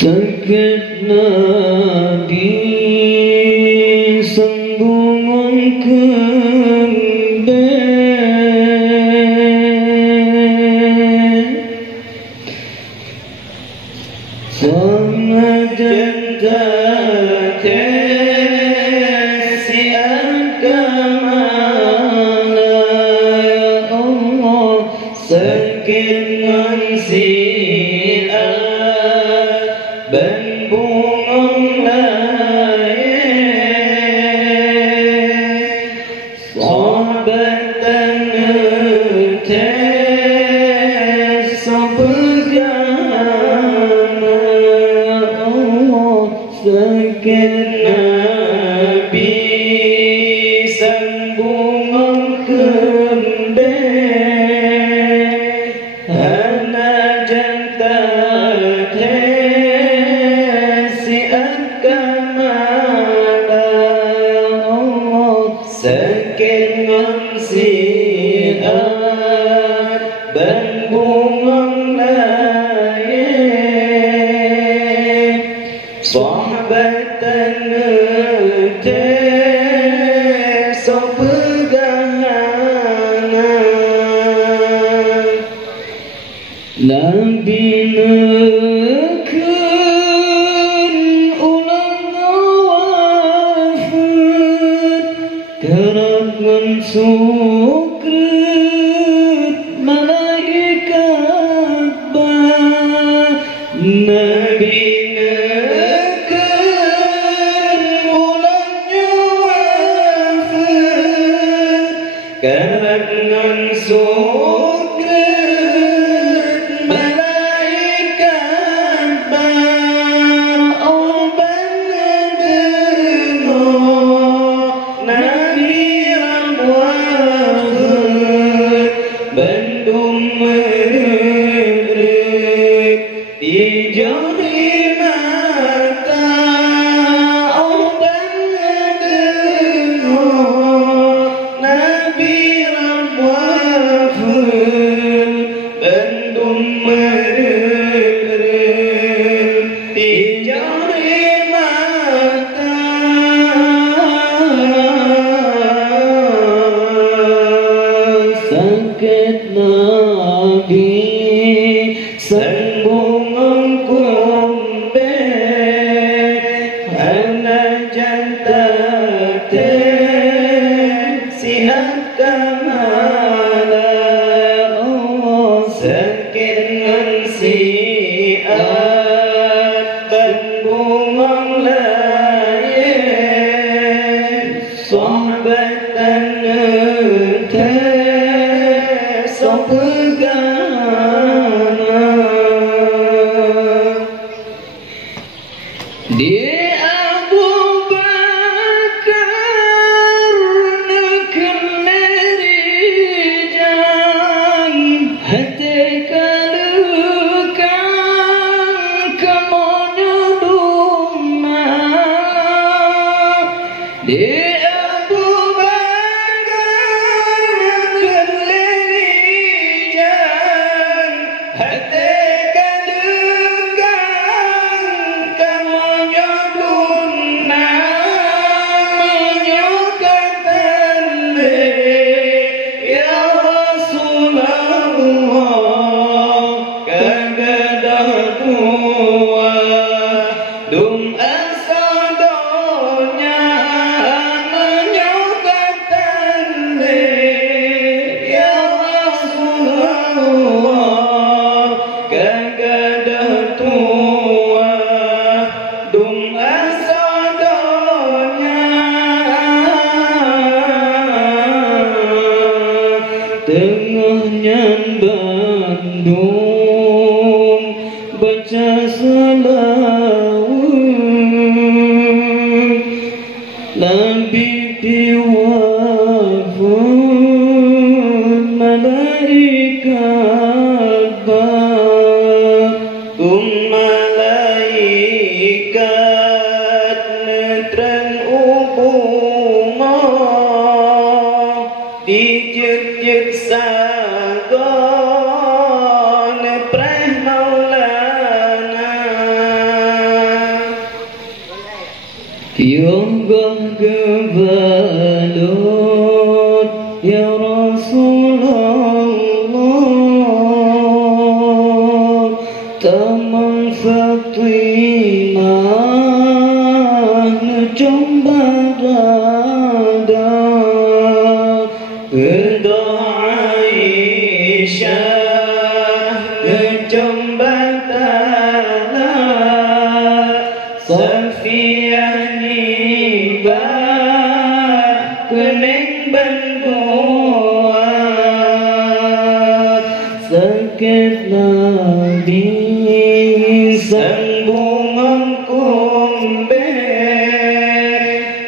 Sakit Nabi sambungan kembali sama janda kesian kemana ya Allah sakit mansiat ben bungong lain sahabat dan ngetes sebegana Allah sakit Nabi sambungan kembali hana janta sakit mansiat ben bungong lain sahabat dan ngetes sebegana Nabi neken ulang wafat karangan sukrit malaikat ba Nabi neken ulangnya wafat karangan sukrit malaikat ba oh benar Bandung merik di jari mata oh benar Nabi Wafat Bandung merik di jari mata sakit Nabi sambungan kembali hana janta sihat kemana Allah sakit mansiat ben bungong lain sahabat dan ngetes sebegana di Abu Bakar nekenerijang hati kalukan kemonya duma di Abu Bakar nekenerijang hati kalukan kemonya duma menyukatan ya Rasulullah kagadah tua dum asadonya menyukatan ya Rasulullah kagadah tua dum asadonya tengahnya Bandung baca salawat Nabi diwafat malaikat ba malaikat netran ubunga dijek-jek sagon preh maulana kebalut ya Rasulullah Taman Fatimah Ngecung barada Ridha Aisyah Ngecung batala Safiyah Niba Kuning berdua Sakit Nabi Sambungan kumbe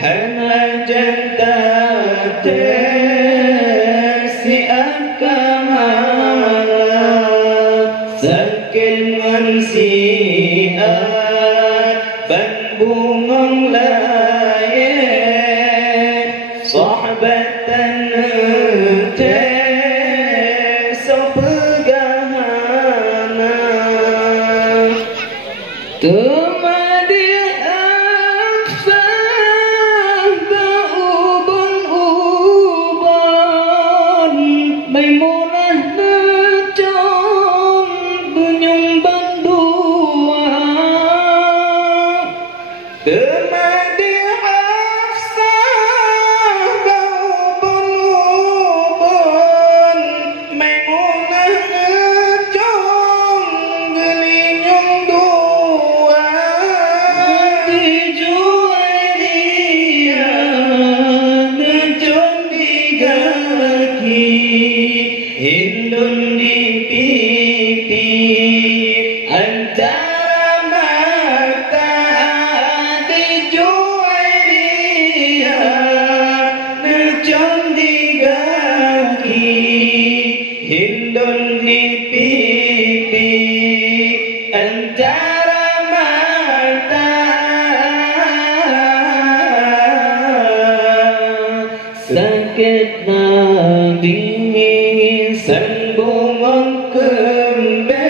Hana jantate Si akamala Sakit mansiat Ban bungong laye Sahabatan te Sopegahana Tumadi afsah Ba'uban-uban Maimunah necom Bunyung bandua Tumadi afsah Ba'uban-uban Maimunah necom Gelinyung dua Dijualia Necom digaki Hindun di pipi Antara mata Dijualia Necom digaki Hindun di pipi Antara mata Sakit Nabi Sambungan kembe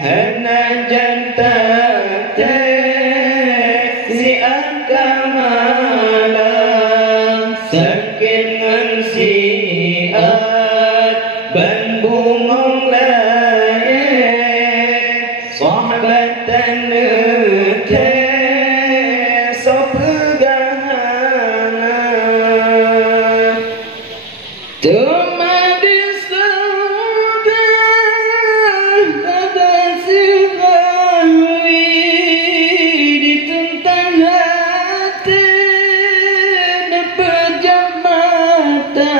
Hana jantate Si akamala Sakit mansiat Ban bungong laye Sahabatan te Sopegahana Tumadi sudah Tada sirawi Ditentang hati Dipejam mata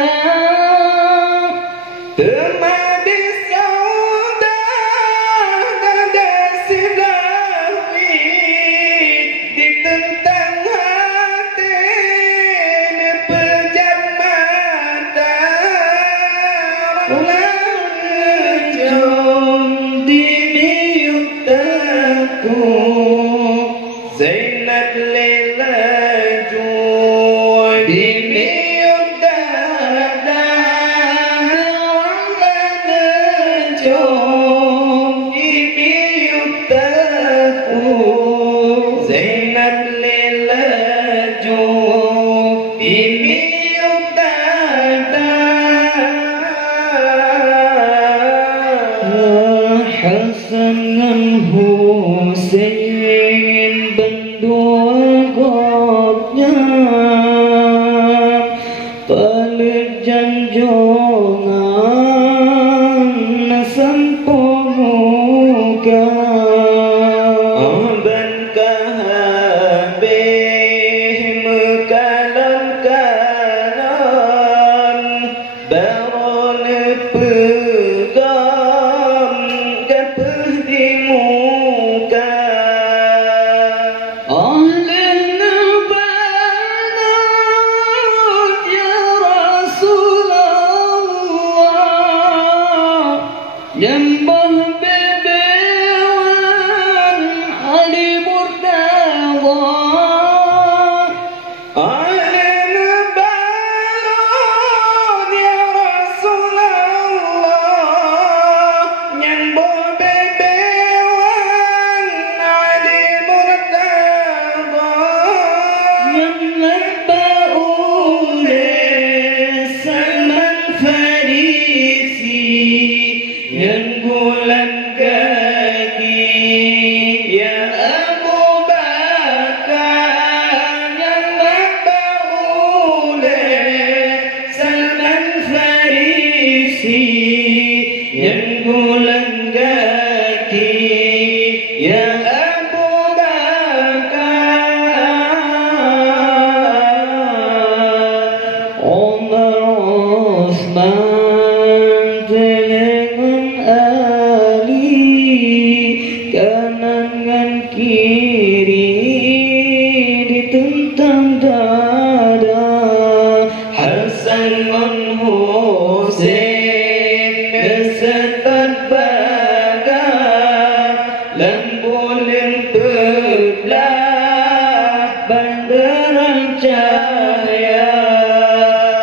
Tumadi sudah Tada sirawi Ditentang hati Dipejam mata Ulangajom diniutaku Zainat lelaju Diniutada Ulangajom diniutaku Zainat lelaju Hasan Hussein berdua gopnya Balik janjongan Sampo muka Ban kahabih Mekalan-kalan Baron pegam Gapah di muka Ahli nabanut ya Rasulullah Jambah bebewan Ali Murtada Ahli nabanut ya Rasulullah Jambah bebewan Ali Murtada yang bulan kaki ya Abu Bakar yang mabule Salman Farisi yang bulan kaki ya Abu Bakar Umar Utsman kanan kiri ditentang dada Hasan dan Husain kesetat baga lembulan belah banderan cahaya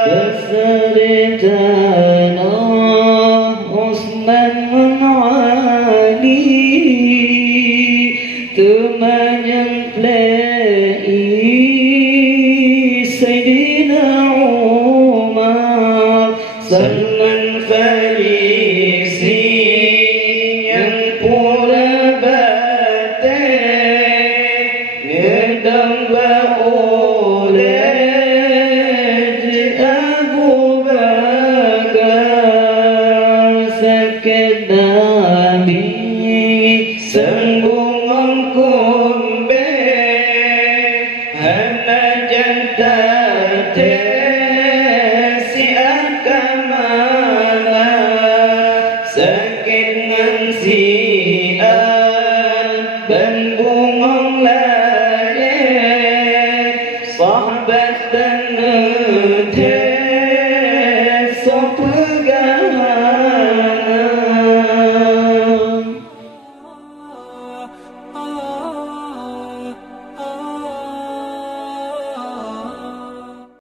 besar tanah Utsman Ali teman yang plei Sayyidina Umar Salman Farisi yang pura batin ngedamba oleh Abu Bakar sakit Nabi sembung kumbe hana jantate si akamana sakit ngan si ban bungong laye sahabat dan